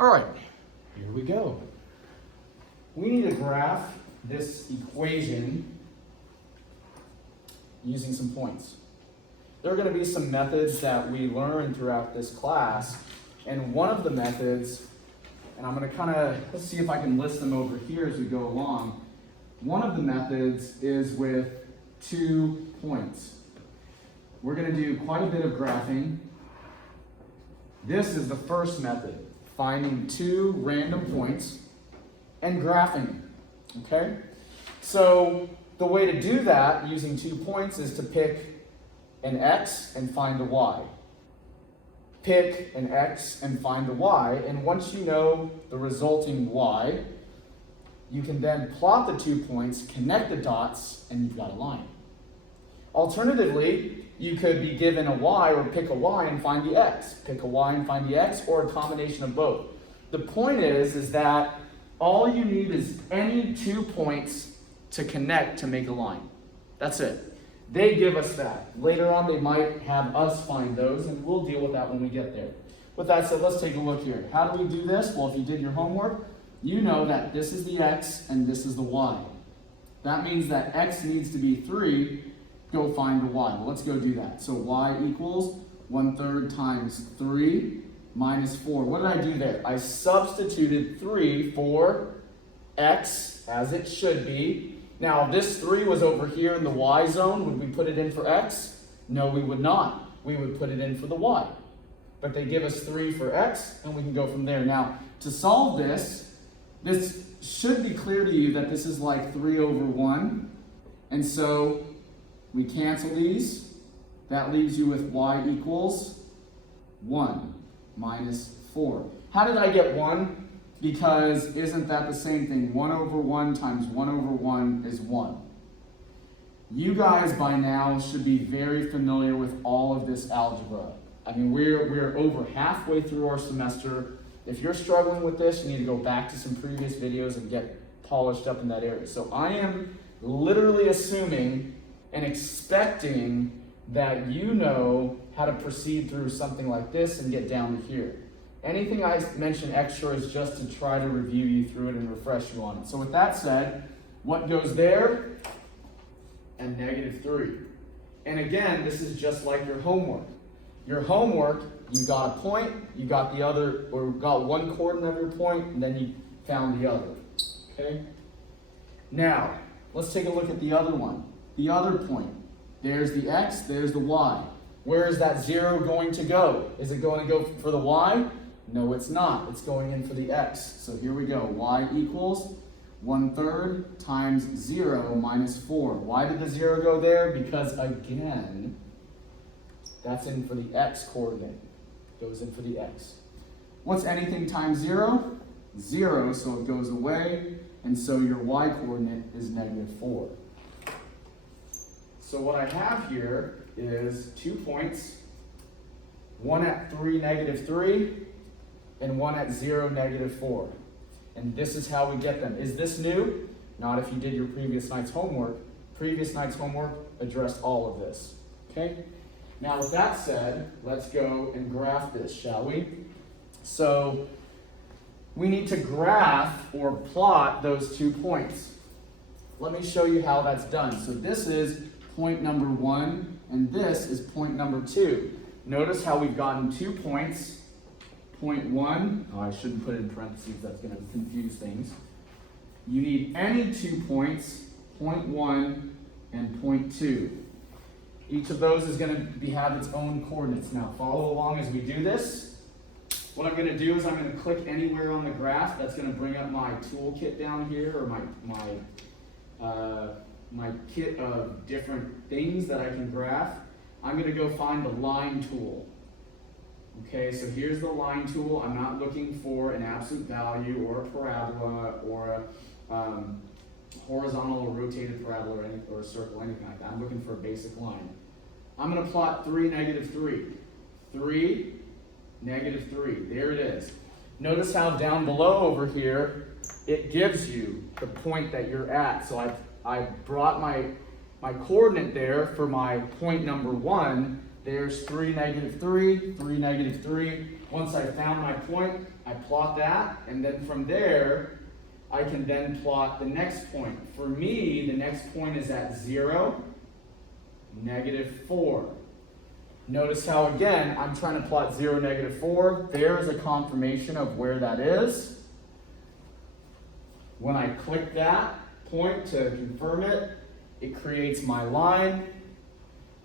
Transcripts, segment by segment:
All right, here we go. We need to graph this equation using some points. There are going to be some methods that we learn throughout this class, and one of the methods, and I'm going to let's see if I can list them over here as we go along. One of the methods is with 2 points. We're going to do quite a bit of graphing. This is the first method, finding 2 random points and graphing, okay? So the way to do that using 2 points is to pick an x and find a y. Pick an x and find a y, and once you know the resulting y, you can then plot the 2 points, connect the dots, and you've got a line. Alternatively, you could be given a y or pick a y and find the x. Pick a y and find the x, or a combination of both. The point is that all you need is any 2 points to connect to make a line. That's it. They give us that. Later on, they might have us find those, and we'll deal with that when we get there. With that said, let's take a look here. How do we do this? Well, if you did your homework, you know that this is the x and this is the y. That means that x needs to be 3. Go find the y. Well, let's go do that. So y equals 1/3 times 3 minus 4. What did I do there? I substituted 3 for x, as it should be. Now, this 3 was over here in the y zone. Would we put it in for x? No, we would not. We would put it in for the y. But they give us 3 for x, and we can go from there. Now, to solve this should be clear to you that this is like 3 over 1. And so we cancel these. That leaves you with y equals 1 minus 4. How did I get 1? Because isn't that the same thing? 1 over 1 times 1 over 1 is 1. You guys by now should be very familiar with all of this algebra. I mean, we're over halfway through our semester. If you're struggling with this, you need to go back to some previous videos and get polished up in that area. So I am literally assuming and expecting that you know how to proceed through something like this and get down to here. Anything I mention extra is just to try to review you through it and refresh you on it. So with that said, what goes there? And -3. And again, this is just like your homework. Your homework, you got a point, you got the other, or got one coordinate of your point, and then you found the other, okay? Now, let's take a look at the other one. The other point. There's the x, there's the y. Where is that 0 going to go? Is it going to go for the y? No, it's not. It's going in for the x. So here we go. Y equals 1/3 times 0 minus 4. Why did the 0 go there? Because again, that's in for the x coordinate. Goes in for the x. What's anything times 0? 0, so it goes away. And so your y coordinate is -4. So what I have here is 2 points, one at 3, -3, and one at 0, -4. And this is how we get them. Is this new? Not if you did your previous night's homework. Previous night's homework addressed all of this, okay? Now with that said, let's go and graph this, shall we? So we need to graph or plot those 2 points. Let me show you how that's done. So this is point number 1, and this is point number 2. Notice how we've gotten 2 points. Point 1, oh, I shouldn't put it in parentheses, that's going to confuse things. You need any 2 points, point 1 and point 2. Each of those is going to have its own coordinates. Now follow along as we do this. What I'm going to do is I'm going to click anywhere on the graph. That's going to bring up my toolkit down here, or my kit of different things that I can graph. I'm going to go find the line tool. Okay, so here's the line tool. I'm not looking for an absolute value or a parabola or a horizontal or rotated parabola or a circle, anything like that. I'm looking for a basic line. I'm going to plot 3, -3. 3, -3. There it is. Notice how down below over here, it gives you the point that you're at. So I brought my coordinate there for my point number 1. There's 3, negative 3, 3, negative 3. Once I found my point, I plot that, and then from there, I can then plot the next point. For me, the next point is at 0, negative 4. Notice how, again, I'm trying to plot 0, negative 4. There's a confirmation of where that is. When I click that point to confirm it, it creates my line,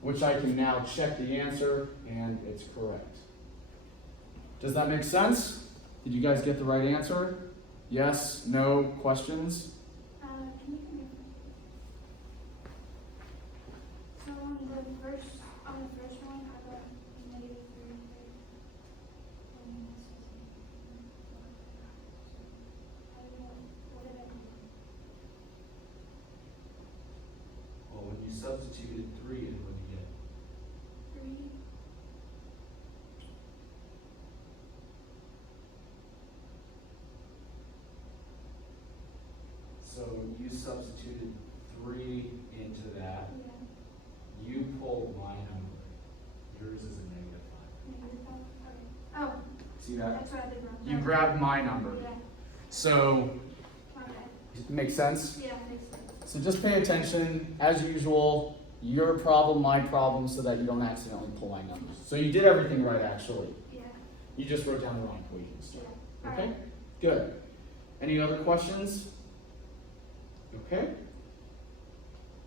which I can now check the answer, and it's correct. Does that make sense? Did you guys get the right answer? Yes? No? Questions? Can you come here? So on the first one, I got negative 3. What did I do? Well, when you substituted 3 in, what did you get? 3. So you substituted 3 into that. Yeah. You pulled my number. Yours is a negative 5. Negative 5. Okay. Oh, See that? that's what I did wrong. You grabbed my number. Yeah. So, Okay. make sense? Yeah, makes sense. So just pay attention, as usual, your problem, my problem, so that you don't accidentally pull my numbers. So you did everything right, actually. Yeah. You just wrote down the wrong equations. Yeah. Okay? Alright. Good. Any other questions? Okay.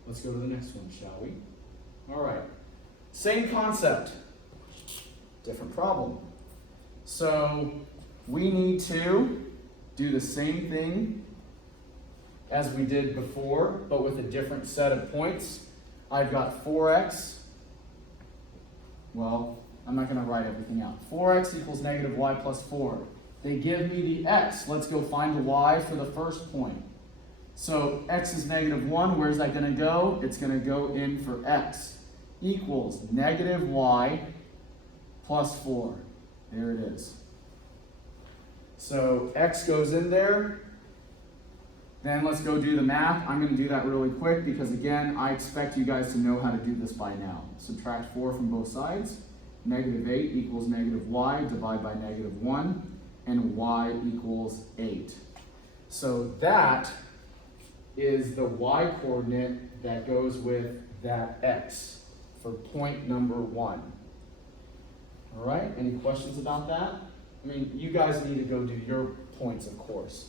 Let's go to the next one, shall we? All right. Same concept, different problem. So we need to do the same thing as we did before, but with a different set of points. I've got 4x. Well, I'm not going to write everything out. 4x equals negative y plus 4. They give me the x. Let's go find the y for the first point. So x is negative 1. Where's that going to go? It's going to go in for x equals negative y plus 4. There it is. So x goes in there. Then let's go do the math. I'm going to do that really quick because, again, I expect you guys to know how to do this by now. Subtract 4 from both sides. Negative 8 equals negative y. Divide by negative 1. And y equals 8. So that is the y coordinate that goes with that x for point number 1. All right, any questions about that? I mean, you guys need to go do your points, of course.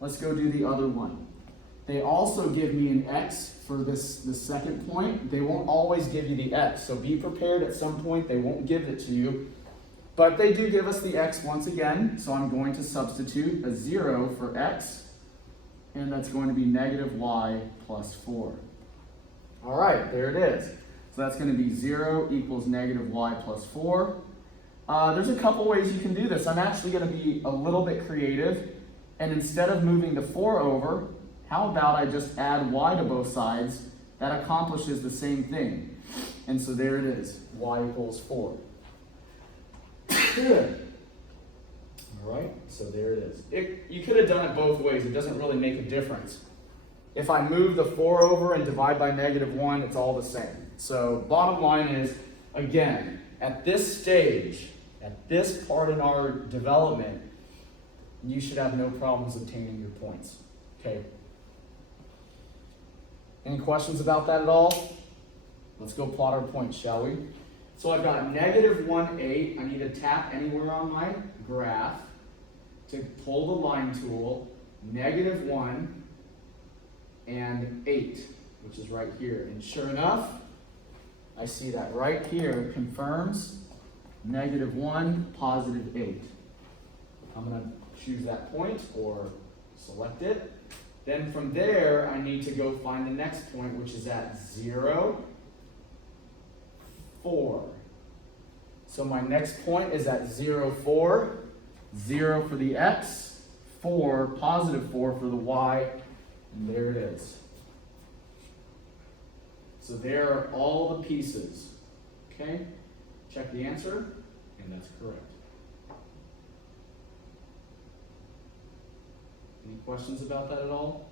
Let's go do the other one. They also give me an x for the second point. They won't always give you the x, so be prepared at some point. They won't give it to you. But they do give us the x once again, so I'm going to substitute a 0 for x, and that's going to be negative y plus 4. All right, there it is. So that's going to be 0 equals negative y plus 4. There's a couple ways you can do this. I'm actually going to be a little bit creative, and instead of moving the 4 over, how about I just add y to both sides? That accomplishes the same thing. And so there it is, y equals 4. Good. All right, so there it is. You could have done it both ways. It doesn't really make a difference. If I move the 4 over and divide by negative 1, it's all the same. So bottom line is, again, at this stage, at this part in our development, you should have no problems obtaining your points. Okay. Any questions about that at all? Let's go plot our points, shall we? So I've got negative 1, 8. I need to tap anywhere on my graph to pull the line tool. Negative 1 and 8, which is right here. And sure enough, I see that right here confirms negative 1, positive 8. I'm going to choose that point or select it. Then from there, I need to go find the next point, which is at 0, 4. So my next point is at 0, 4. 0 for the x, 4, positive 4 for the y, and there it is. So there are all the pieces. Okay? Check the answer, and that's correct. Any questions about that at all?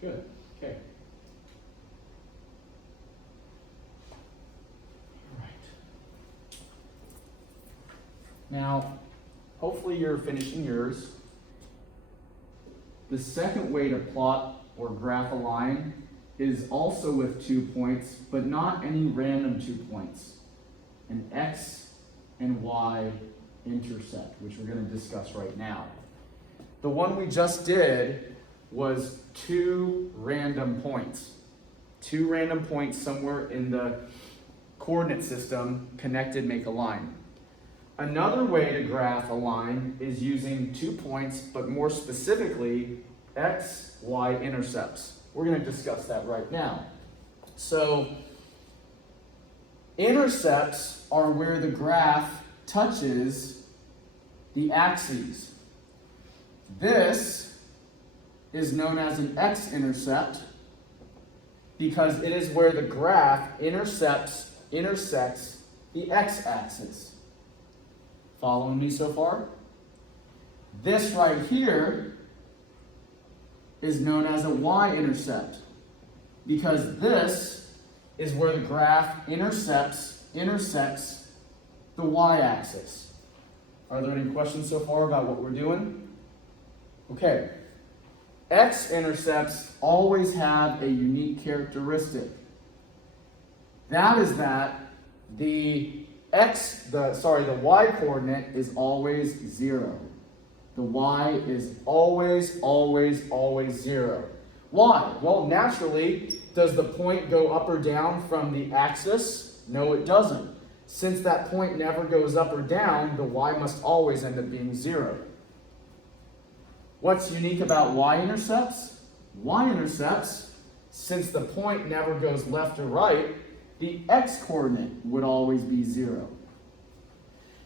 Good. Okay. All right. Now, hopefully you're finishing yours. The second way to plot or graph a line is also with 2 points, but not any random 2 points. An x and y intercept, which we're going to discuss right now. The one we just did was 2 random points. 2 random points somewhere in the coordinate system connected make a line. Another way to graph a line is using 2 points, but more specifically, x, y intercepts. We're going to discuss that right now. So, intercepts are where the graph touches the axes. This is known as an x-intercept because it is where the graph intersects the x-axis. Following me so far? This right here is known as a y-intercept because this is where the graph intersects the y-axis. Are there any questions so far about what we're doing? Okay. X-intercepts always have a unique characteristic. That is that the y coordinate is always 0. The y is always 0. Why? Well, naturally, does the point go up or down from the axis? No, it doesn't. Since that point never goes up or down, the y must always end up being 0. What's unique about y-intercepts? Y-intercepts, since the point never goes left or right, the x-coordinate would always be 0.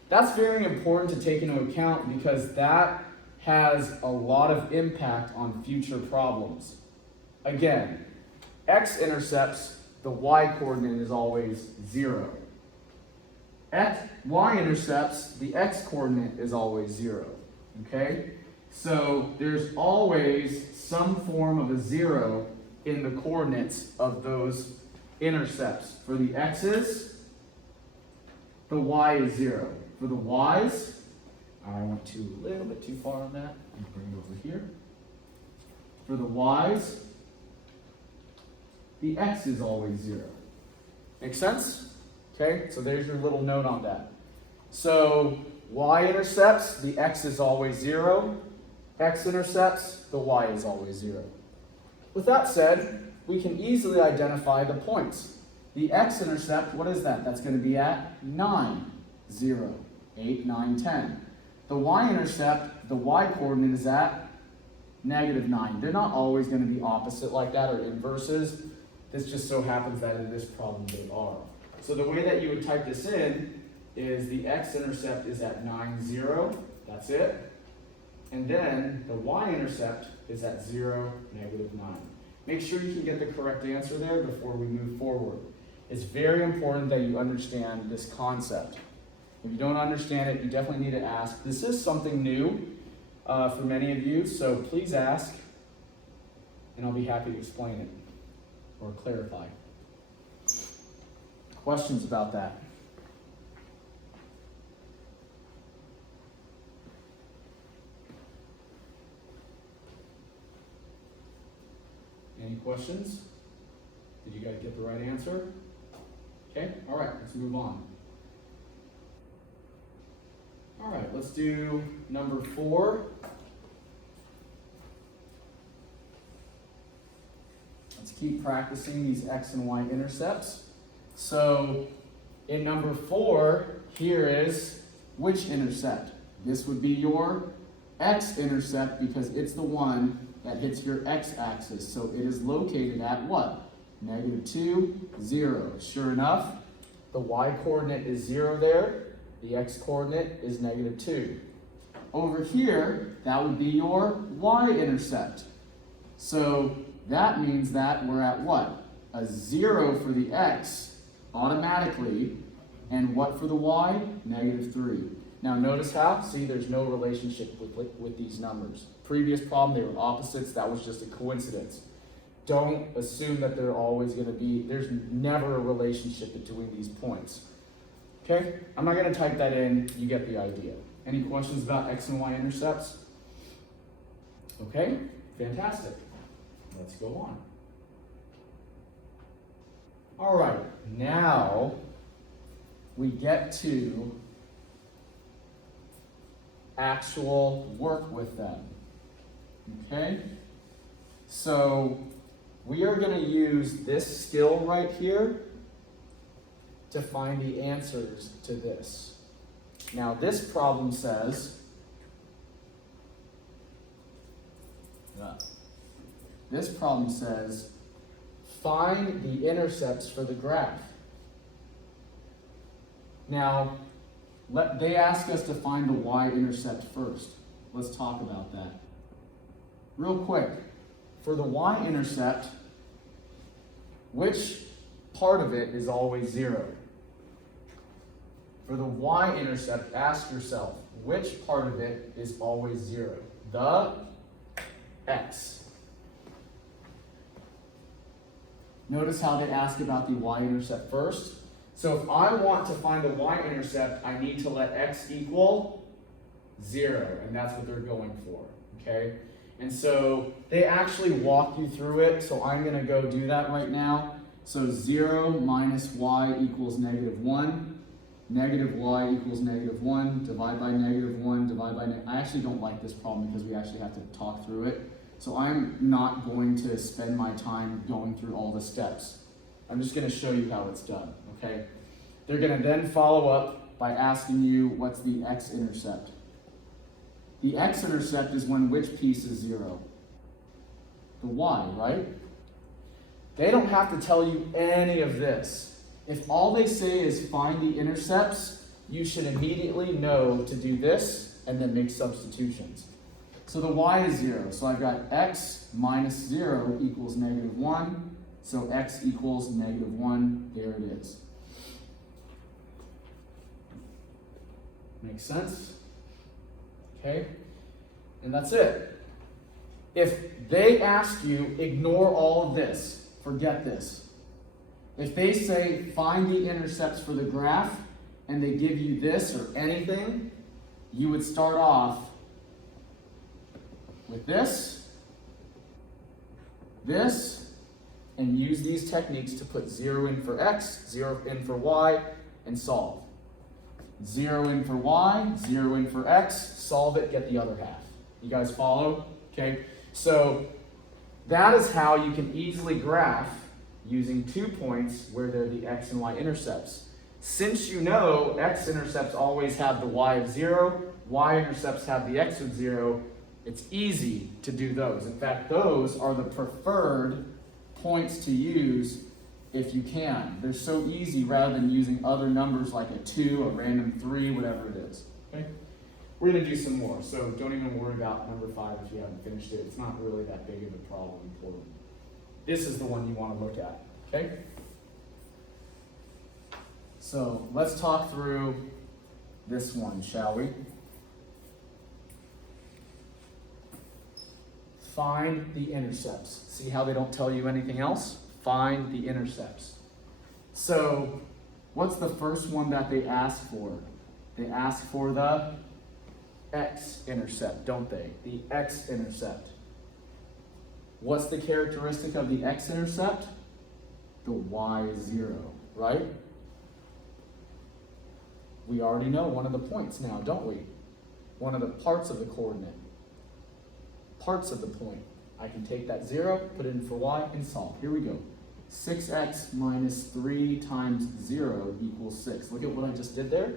That's very important to take into account because that has a lot of impact on future problems. Again, x-intercepts, the y-coordinate is always 0. Y-intercepts, the x-coordinate is always 0. Okay? So there's always some form of a 0 in the coordinates of those intercepts. For the x's, the y is 0. For the y's, I went a little bit too far on that. I'm bring it over here. For the y's, the x is always 0. Make sense? Okay, so there's your little note on that. So y-intercepts, the x is always 0. X-intercepts, the y is always 0. With that said, we can easily identify the points. The x-intercept, what is that? That's going to be at 9, 0, 8, 9, 10. The y-intercept, the y-coordinate is at -9. They're not always going to be opposite like that or inverses. This just so happens that in this problem they are. So the way that you would type this in is the x-intercept is at 9, 0. That's it. And then the y-intercept is at 0, -9. Make sure you can get the correct answer there before we move forward. It's very important that you understand this concept. If you don't understand it, you definitely need to ask. This is something new for many of you, so please ask, and I'll be happy to explain it or clarify. Questions about that? Any questions? Did you guys get the right answer? Okay, all right, let's move on. All right, let's do number 4. Let's keep practicing these x and y intercepts. So in number 4, here is which intercept? This would be your x-intercept because it's the one that hits your x-axis. So it is located at what? -2, 0. Sure enough, the y-coordinate is 0 there. The x-coordinate is -2. Over here, that would be your y-intercept. So that means that we're at what? A 0 for the x automatically, and what for the y? -3. Now notice how? See, there's no relationship with these numbers. Previous problem, they were opposites. That was just a coincidence. Don't assume that they're always going to be, there's never a relationship between these points. Okay, I'm not going to type that in, you get the idea. Any questions about x and y intercepts? Okay, fantastic. Let's go on. All right, now we get to actual work with them. Okay, so we are going to use this skill right here to find the answers to this. Now this problem says, find the intercepts for the graph. Now, they ask us to find the y-intercept first. Let's talk about that. Real quick, for the y-intercept, which part of it is always 0? For the y-intercept, ask yourself, which part of it is always 0? The x. Notice how they ask about the y-intercept first. So if I want to find the y-intercept, I need to let x equal 0, and that's what they're going for, okay? And so they actually walk you through it, so I'm going to go do that right now. So 0 minus y equals -1. Negative y equals -1, divide by -1, divide by I actually don't like this problem because we actually have to talk through it. So I'm not going to spend my time going through all the steps. I'm just going to show you how it's done, okay? They're going to then follow up by asking you what's the x-intercept. The x-intercept is when which piece is 0? The y, right? They don't have to tell you any of this. If all they say is find the intercepts, you should immediately know to do this and then make substitutions. So the y is 0. So I've got x minus 0 equals -1. So x equals -1. There it is. Makes sense? Okay? And that's it. If they ask you, ignore all of this. Forget this. If they say, find the intercepts for the graph, and they give you this or anything, you would start off with this, and use these techniques to put 0 in for x, 0 in for y, and solve. 0 in for y, 0 in for x, solve it, get the other half. You guys follow? Okay, so that is how you can easily graph using 2 points where they're the x and y intercepts. Since you know x-intercepts always have the y of 0, y-intercepts have the x of 0, it's easy to do those. In fact, those are the preferred points to use if you can. They're so easy rather than using other numbers like a 2, a random 3, whatever it is. Okay? We're going to do some more, so don't even worry about number 5 if you haven't finished it. It's not really that big of a problem for them. This is the one you want to look at, okay? So let's talk through this one, shall we? Find the intercepts. See how they don't tell you anything else? Find the intercepts. So what's the first one that they ask for? They ask for the x-intercept, don't they? The x-intercept. What's the characteristic of the x-intercept? The y is 0, right? We already know one of the points now, don't we? One of the parts of the coordinate. Parts of the point. I can take that 0, put it in for y, and solve. Here we go. 6x minus 3 times 0 equals 6. Look at what I just did there.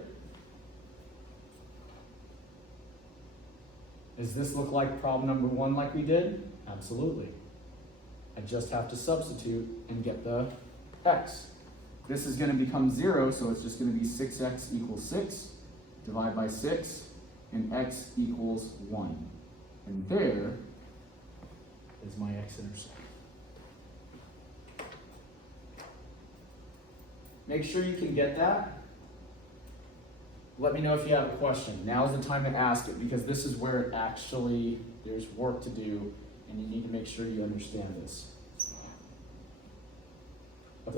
Does this look like problem number 1 like we did? Absolutely. I just have to substitute and get the x. This is going to become 0, so it's just going to be 6x equals 6. Divide by 6, and x equals 1. And there is my x-intercept. Make sure you can get that. Let me know if you have a question. Now's the time to ask it, because this is where it actually, there's work to do, and you need to make sure you understand this.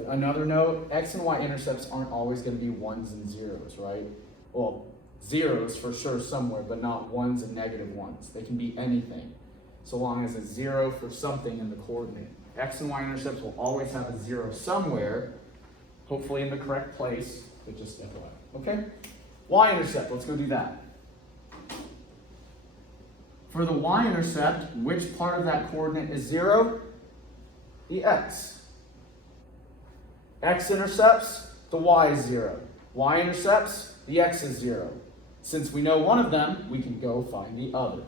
Another note, x and y intercepts aren't always going to be ones and zeros, right? Well, zeros for sure somewhere, but not ones and negative ones. They can be anything, so long as it's 0 for something in the coordinate. X and y intercepts will always have a 0 somewhere, hopefully in the correct place, but just FYI, okay? Y-intercept, let's go do that. For the y-intercept, which part of that coordinate is 0? The x. X-intercepts, the y is 0. Y-intercepts, the x is 0. Since we know one of them, we can go find the other.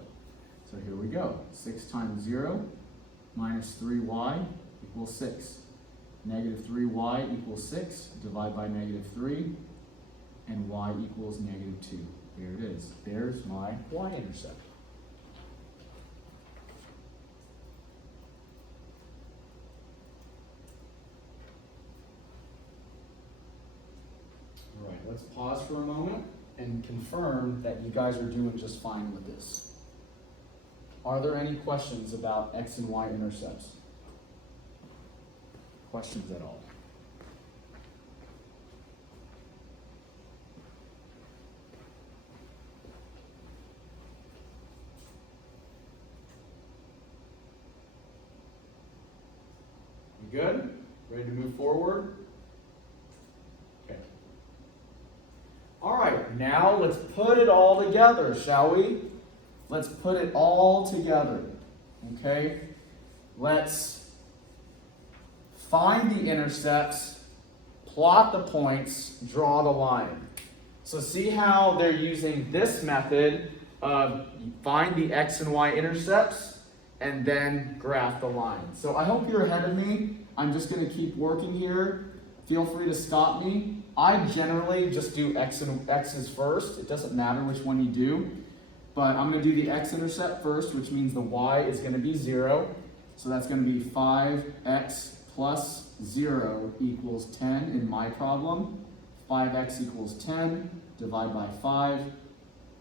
So here we go. 6 times 0 minus 3y equals 6. Negative 3y equals 6. Divide by negative 3. And y equals negative 2. There it is. There's my y-intercept. All right, let's pause for a moment and confirm that you guys are doing just fine with this. Are there any questions about x and y intercepts? Questions at all? You good? Ready to move forward? Okay. All right, now let's put it all together, shall we? Let's put it all together, okay? Let's find the intercepts, plot the points, draw the line. So see how they're using this method of find the x and y intercepts and then graph the line. So I hope you're ahead of me. I'm just going to keep working here. Feel free to stop me. I generally just do x's first. It doesn't matter which one you do. But I'm going to do the x-intercept first, which means the y is going to be 0. So that's going to be 5x plus 0 equals 10 in my problem. 5x equals 10, divide by 5,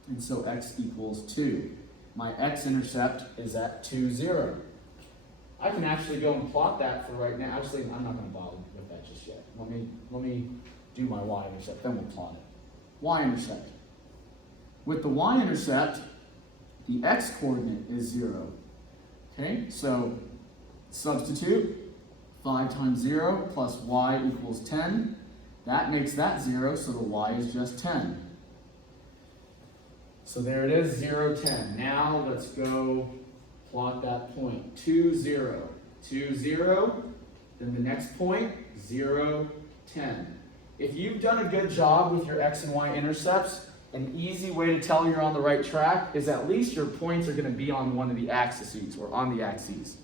and so x equals 2. My x-intercept is at 2, 0. I can actually go and plot that for right now. Actually, I'm not going to bother with that just yet. Let me do my y-intercept, then we'll plot it. Y-intercept. With the y-intercept, the x-coordinate is 0. Okay, so substitute 5 times 0 plus y equals 10. That makes that 0, so the y is just 10. So there it is, 0, 10. Now let's go plot that point. 2, 0. 2, 0. Then the next point, 0, 10. If you've done a good job with your x and y intercepts, an easy way to tell you're on the right track is at least your points are going to be on one of the axes or on the axes.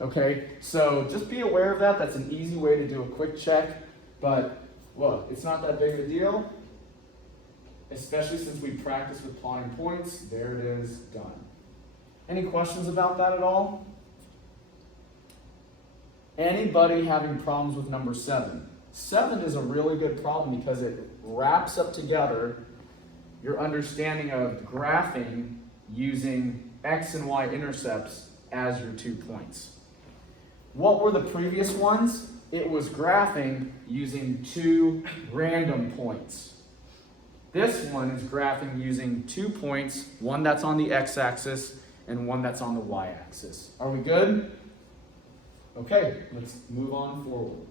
Okay, so just be aware of that. That's an easy way to do a quick check. But look, it's not that big of a deal, especially since we practice with plotting points. There it is, done. Any questions about that at all? Anybody having problems with number 7? 7 is a really good problem because it wraps up together your understanding of graphing using x and y intercepts as your 2 points. What were the previous ones? It was graphing using 2 random points. This one is graphing using 2 points, one that's on the x-axis and one that's on the y-axis. Are we good? Okay, let's move on forward.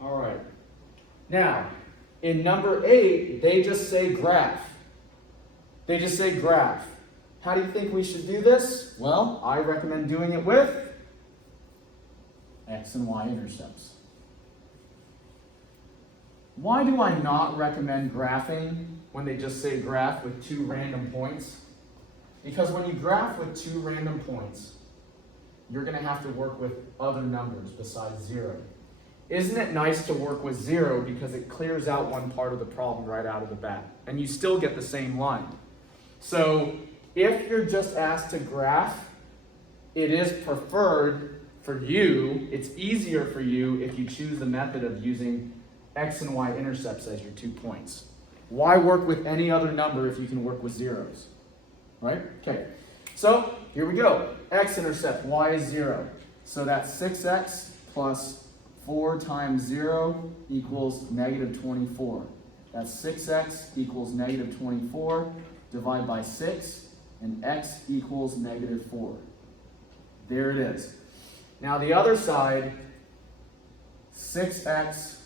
All right. Now, in number 8, they just say graph. They just say graph. How do you think we should do this? Well, I recommend doing it with x and y intercepts. Why do I not recommend graphing when they just say graph with 2 random points? Because when you graph with 2 random points, you're going to have to work with other numbers besides 0. Isn't it nice to work with 0 because it clears out one part of the problem right out of the bat, and you still get the same line? So if you're just asked to graph, it is preferred for you, it's easier for you if you choose the method of using x and y intercepts as your 2 points. Why work with any other number if you can work with zeros? Right? Okay. So here we go. X-intercept, y is 0. So that's 6x plus 4 times 0 equals negative 24. That's 6x equals negative 24. Divide by 6, and x equals negative 4. There it is. Now the other side, 6 times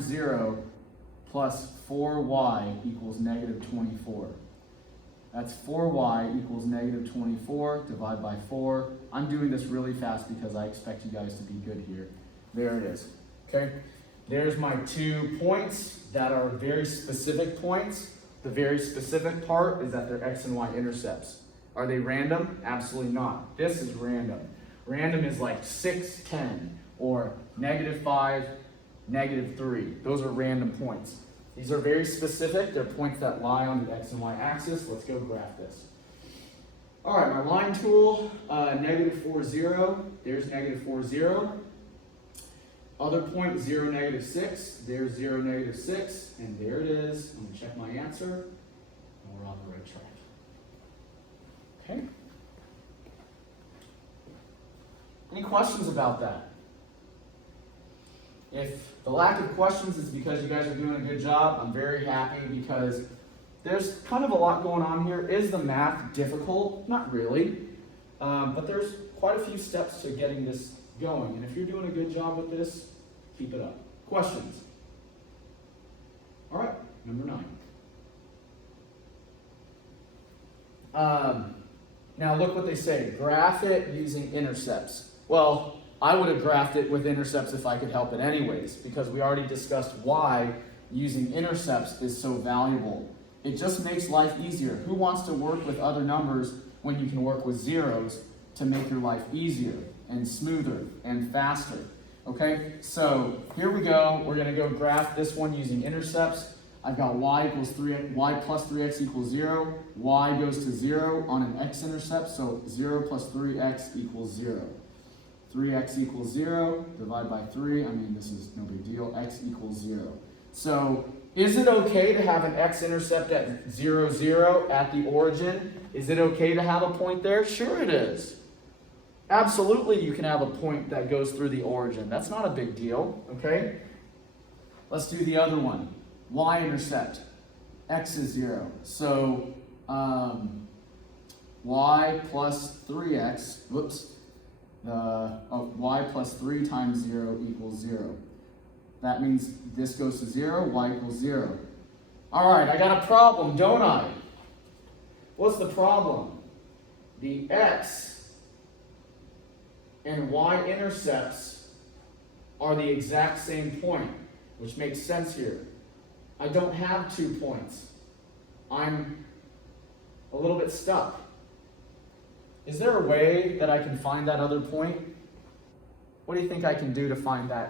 0 plus 4y equals negative 24. That's 4y equals negative 24, divide by 4. I'm doing this really fast because I expect you guys to be good here. There it is, okay? There's my 2 points that are very specific points. The very specific part is that they're x and y intercepts. Are they random? Absolutely not. This is random. Random is like 6, 10, or negative 5, negative 3. Those are random points. These are very specific. They're points that lie on the x and y axis. Let's go graph this. All right, my line tool, negative 4, 0. There's negative 4, 0. Other point, 0, negative 6. There's 0, negative 6. And there it is. I'm going to check my answer. And we're on the right track. Okay? Any questions about that? If the lack of questions is because you guys are doing a good job, I'm very happy because there's kind of a lot going on here. Is the math difficult? Not really. But there's quite a few steps to getting this going. And if you're doing a good job with this, keep it up. Questions? All right, number 9. Now look what they say. Graph it using intercepts. Well, I would have graphed it with intercepts if I could help it anyways, because we already discussed why using intercepts is so valuable. It just makes life easier. Who wants to work with other numbers when you can work with zeros to make your life easier and smoother and faster? Okay, so here we go. We're going to go graph this one using intercepts. I've got y plus 3x equals 0. Y goes to 0 on an x-intercept, so 0 plus 3x equals 0. 3x equals 0, divide by 3, this is no big deal, x equals 0. So, is it okay to have an x-intercept at 0, 0 at the origin? Is it okay to have a point there? Sure it is. Absolutely you can have a point that goes through the origin. That's not a big deal, okay? Let's do the other one. Y-intercept, x is 0. So, y plus 3x, y plus 3 times 0 equals 0. That means this goes to 0, y equals 0. All right, I got a problem, don't I? What's the problem? The x and y intercepts are the exact same point, which makes sense here. I don't have 2 points. I'm a little bit stuck. Is there a way that I can find that other point? What do you think I can do to find the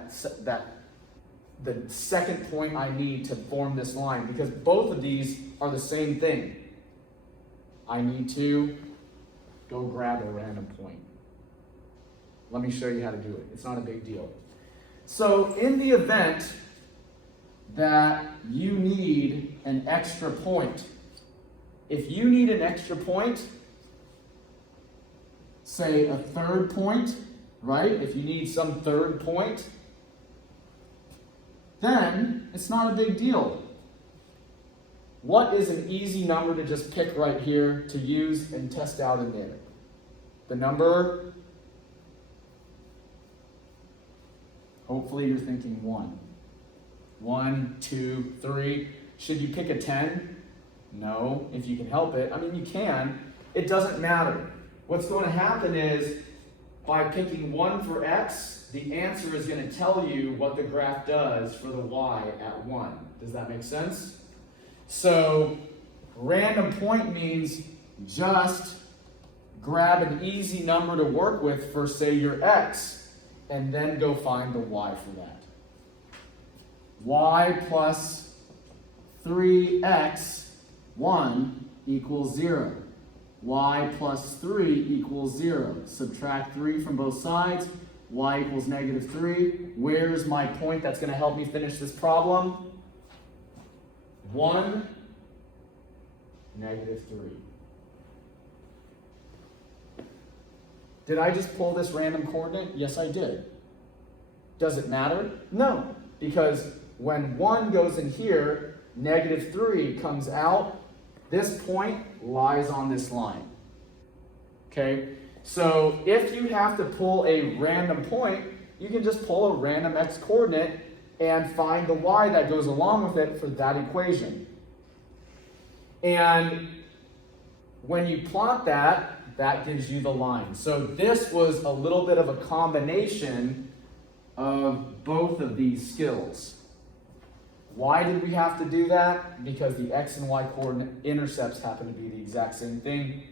second point I need to form this line? Because both of these are the same thing. I need to go grab a random point. Let me show you how to do it. It's not a big deal. So in the event that you need an extra point, if you need an extra point, say a third point, right? If you need some third point, then it's not a big deal. What is an easy number to just pick right here to use and test out in there? The number, hopefully you're thinking 1. 1, 2, 3. Should you pick a 10? No, if you can help it. You can. It doesn't matter. What's going to happen is, by picking 1 for x, the answer is going to tell you what the graph does for the y at 1. Does that make sense? So, random point means just grab an easy number to work with for, say, your x, and then go find the y for that. Y plus 3x, 1 equals 0. Y plus 3 equals 0. Subtract 3 from both sides. Y equals negative 3. Where's my point that's going to help me finish this problem? 1, negative 3. Did I just pull this random coordinate? Yes, I did. Does it matter? No, because when 1 goes in here, -3 comes out. This point lies on this line. Okay, so if you have to pull a random point, you can just pull a random x coordinate and find the y that goes along with it for that equation. And when you plot that, that gives you the line. So this was a little bit of a combination of both of these skills. Why did we have to do that? Because the x and y coordinate intercepts happen to be the exact same thing.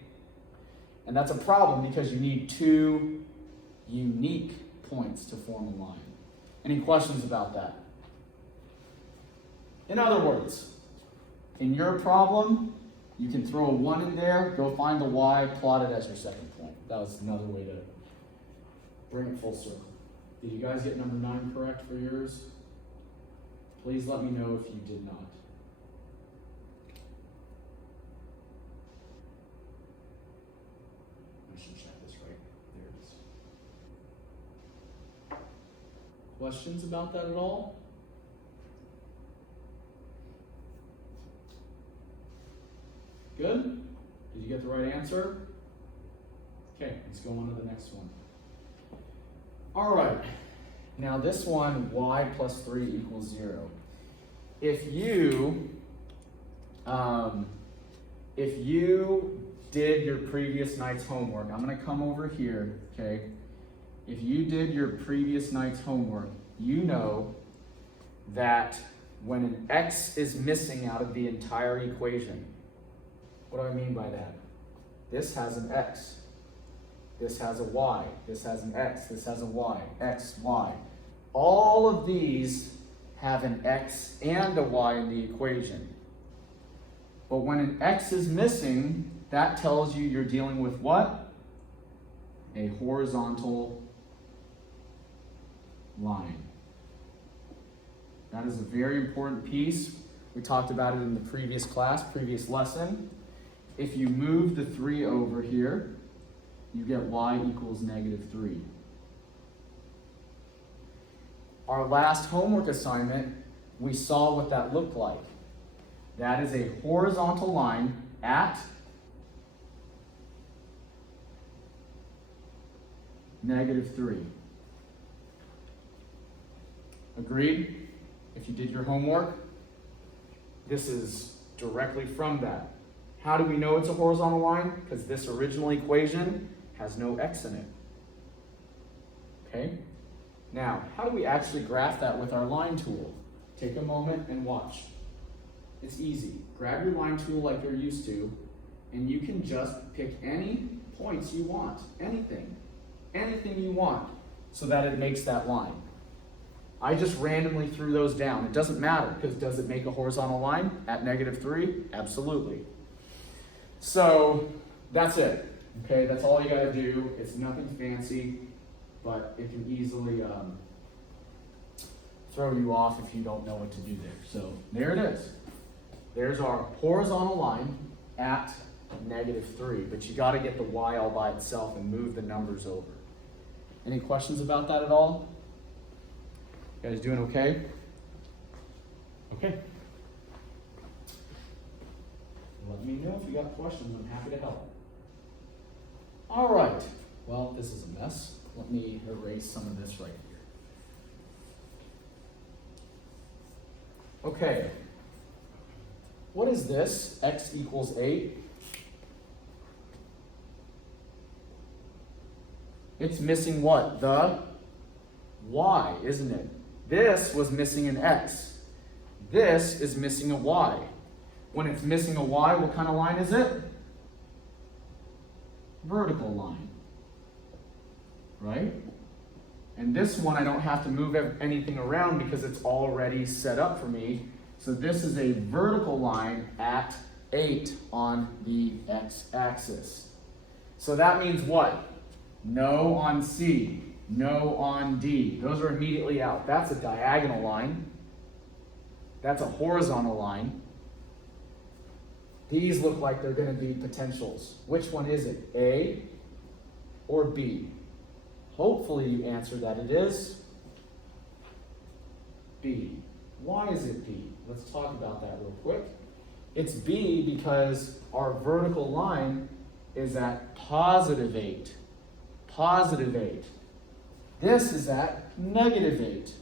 And that's a problem because you need 2 unique points to form a line. Any questions about that? In other words, in your problem, you can throw a 1 in there, go find the y, plot it as your second point. That was another way to bring it full circle. Did you guys get number 9 correct for yours? Please let me know if you did not. I should check this right. There it is. Questions about that at all? Good? Did you get the right answer? Okay, let's go on to the next one. All right, now this one, y plus 3 equals 0. If you did your previous night's homework, I'm gonna come over here, okay? If you did your previous night's homework, you know that when an x is missing out of the entire equation, what do I mean by that? This has an x. This has a y. This has an x. This has a y. X, y. All of these have an x and a y in the equation. But when an x is missing, that tells you you're dealing with what? A horizontal line. That is a very important piece. We talked about it in the previous class, previous lesson. If you move the 3 over here, you get y equals -3. Our last homework assignment, we saw what that looked like. That is a horizontal line at -3. Agreed? If you did your homework, this is directly from that. How do we know it's a horizontal line? Because this original equation has no x in it. Okay? Now, how do we actually graph that with our line tool? Take a moment and watch. It's easy. Grab your line tool like you're used to, and you can just pick any points you want. Anything. Anything you want, so that it makes that line. I just randomly threw those down. It doesn't matter, because does it make a horizontal line at -3? Absolutely. So that's it. Okay, that's all you gotta do. It's nothing fancy, but it can easily throw you off if you don't know what to do there. So there it is. There's our horizontal line at -3, but you gotta get the y all by itself and move the numbers over. Any questions about that at all? You guys doing okay? Okay. Let me know if you got questions. I'm happy to help. All right. Well, this is a mess. Let me erase some of this right here. Okay. What is this? X equals 8. It's missing what? The y, isn't it? This was missing an x. This is missing a y. When it's missing a y, what kind of line is it? Vertical line. Right? And this one, I don't have to move anything around because it's already set up for me. So this is a vertical line at 8 on the x-axis. So that means what? No on C, no on D. Those are immediately out. That's a diagonal line. That's a horizontal line. These look like they're going to be potentials. Which one is it? A or B? Hopefully you answered that it is B. Why is it B? Let's talk about that real quick. It's B because our vertical line is at positive 8. Positive 8. This is at negative 8.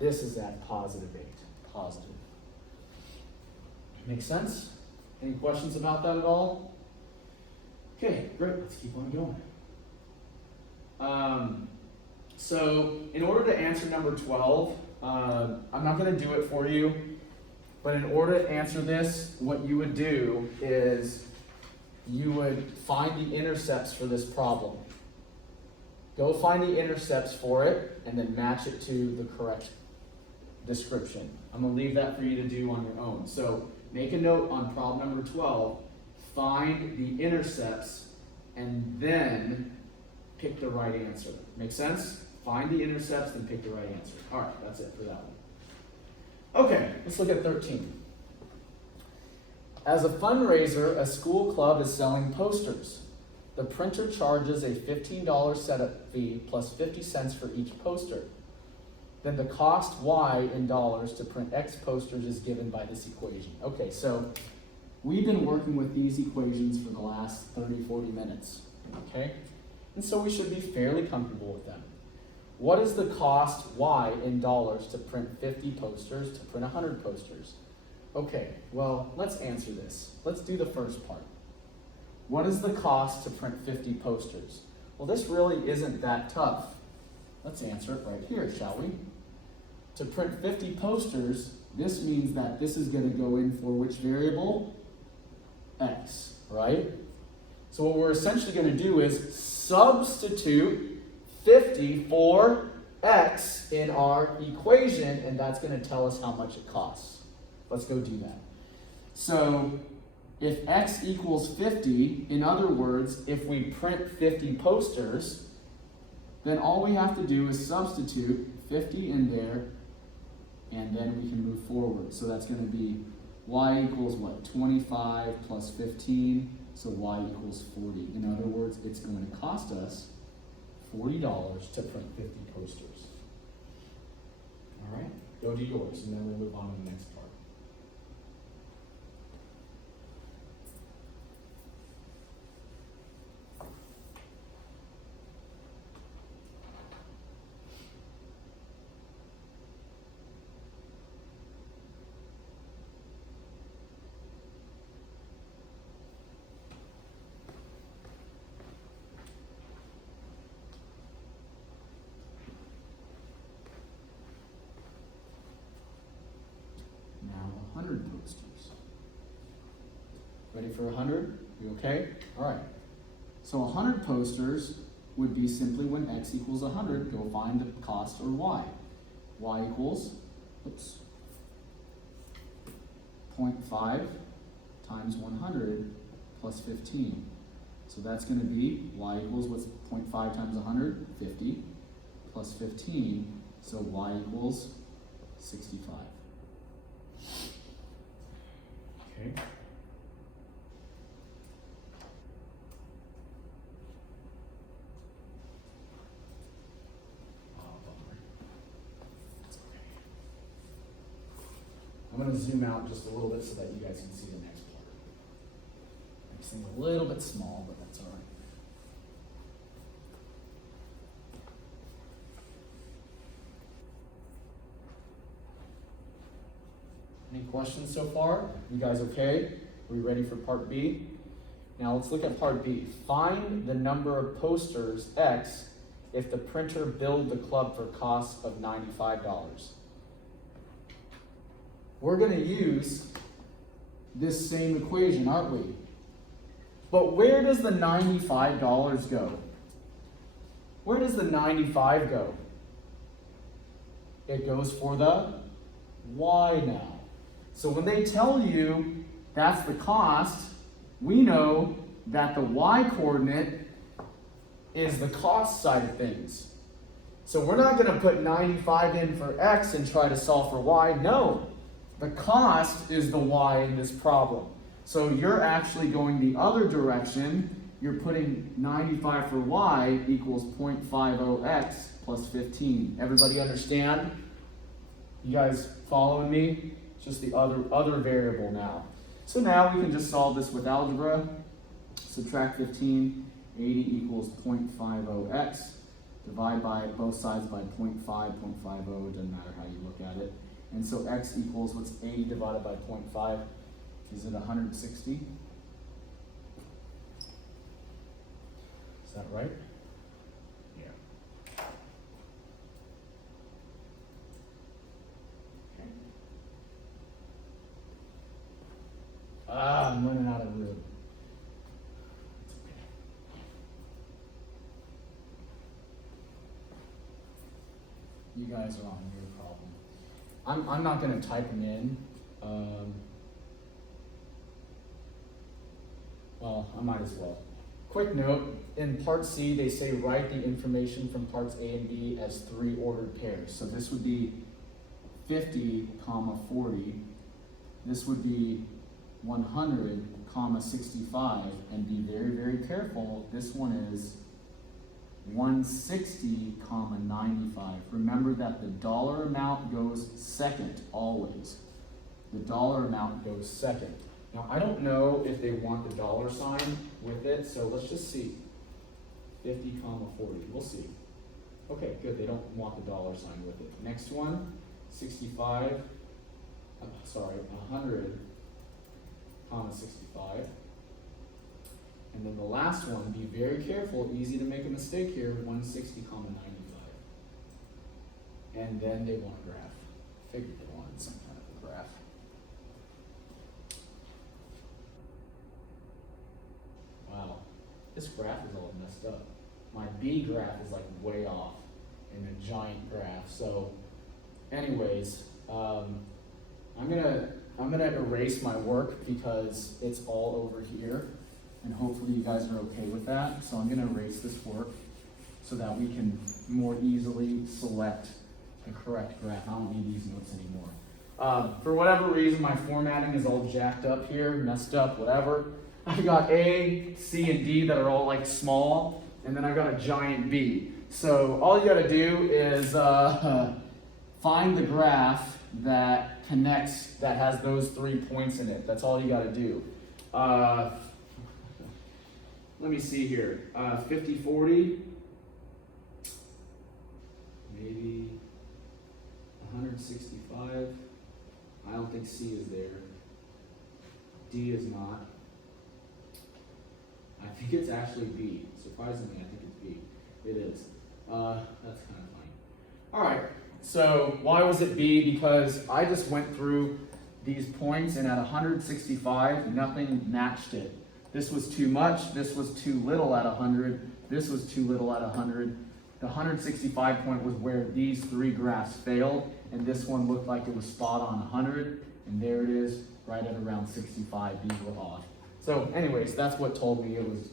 This is at positive 8. Positive. Make sense? Any questions about that at all? Okay, great. Let's keep on going. So in order to answer number 12, I'm not going to do it for you, but in order to answer this, what you would do is you would find the intercepts for this problem. Go find the intercepts for it and then match it to the correct description. I'm going to leave that for you to do on your own. So make a note on problem number 12, find the intercepts, and then pick the right answer. Make sense? Find the intercepts, then pick the right answer. All right, that's it for that one. Okay, let's look at 13. As a fundraiser, a school club is selling posters. The printer charges a $15 setup fee plus 50 cents for each poster. Then the cost Y in dollars to print X posters is given by this equation. Okay, so we've been working with these equations for the last 30, 40 minutes, okay? And so we should be fairly comfortable with them. What is the cost Y in dollars to print 50 posters, to print 100 posters? Okay, well, let's answer this. Let's do the first part. What is the cost to print 50 posters? Well, this really isn't that tough. Let's answer it right here, shall we? To print 50 posters, this means that this is going to go in for which variable? X, right? So what we're essentially going to do is substitute 50 for X in our equation, and that's going to tell us how much it costs. Let's go do that. So if X equals 50, in other words, if we print 50 posters, then all we have to do is substitute 50 in there, and then we can move forward. So that's going to be Y equals what? 25 plus 15, so Y equals 40. In other words, it's going to cost us $40 to print 50 posters. All right, go do yours, and then we'll move on to the next part. Now 100 posters. Ready for 100? You okay? All right. So 100 posters would be simply when X equals 100, go find the cost or Y. Y equals, 0.5 times 100 plus 15. So that's going to be Y equals what's 0.5 times 100? 50 plus 15. So Y equals 65. Okay. I'm going to zoom out just a little bit so that you guys can see the next part. Makes things a little bit small, but that's all right. Any questions so far? You guys okay? Are we ready for part B? Now let's look at part B. Find the number of posters X if the printer billed the club for costs of $95. We're going to use this same equation, aren't we? But where does the $95 go? Where does the 95 go? It goes for the Y now. So when they tell you that's the cost, we know that the Y coordinate is the cost side of things. So we're not going to put 95 in for X and try to solve for Y. No, the cost is the Y in this problem. So you're actually going the other direction. you're putting 95 for y equals 0.50x plus 15. Everybody understand? You guys following me? It's just the other variable now. So now we can just solve this with algebra. Subtract 15, 80 equals 0.50x. Divide by both sides by 0.5, 0.50, doesn't matter how you look at it. And so x equals, what's 80 divided by 0.5? Is it 160? Is that right? Yeah. Okay. I'm running out of room. It's okay. You guys are on your problem. I'm not going to type them in. Well, I might as well. Quick note, in part C, they say write the information from parts A and B as 3 ordered pairs. So this would be 50, 40. This would be 100, 65. And be very, very careful. This one is 160, 95. Remember that the dollar amount goes second, always. The dollar amount goes second. Now, I don't know if they want the dollar sign with it, so let's just see. 50, 40, we'll see. Okay, good, they don't want the dollar sign with it. Next one, 100, 65. And then the last one, be very careful, easy to make a mistake here, 160, 95. And then they want a graph. Figured they wanted some kind of a graph. Wow, this graph is all messed up. My B graph is like way off in a giant graph. So anyways, I'm gonna erase my work because it's all over here. And hopefully you guys are okay with that. So I'm gonna erase this work so that we can more easily select the correct graph. I don't need these notes anymore. For whatever reason, my formatting is all jacked up here, messed up, whatever. I've got A, C, and D that are all like small, and then I've got a giant B. So all you gotta do is find the graph that connects, that has those 3 points in it. That's all you gotta do. Let me see here. 50, 40. Maybe 165. I don't think C is there. D is not. I think it's actually B. Surprisingly, I think it's B. It is. That's kind of funny. All right. So why was it B? Because I just went through these points, and at 165, nothing matched it. This was too much. This was too little at 100. This was too little at 100. The 165 point was where these 3 graphs failed, and this one looked like it was spot on 100, and there it is, right at around 65. These were off. So anyways, that's what told me it was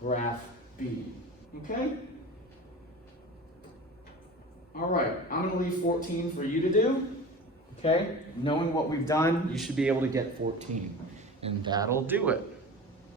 graph B. Okay? All right, I'm gonna leave 14 for you to do. Okay? Knowing what we've done, you should be able to get 14. And that'll do it.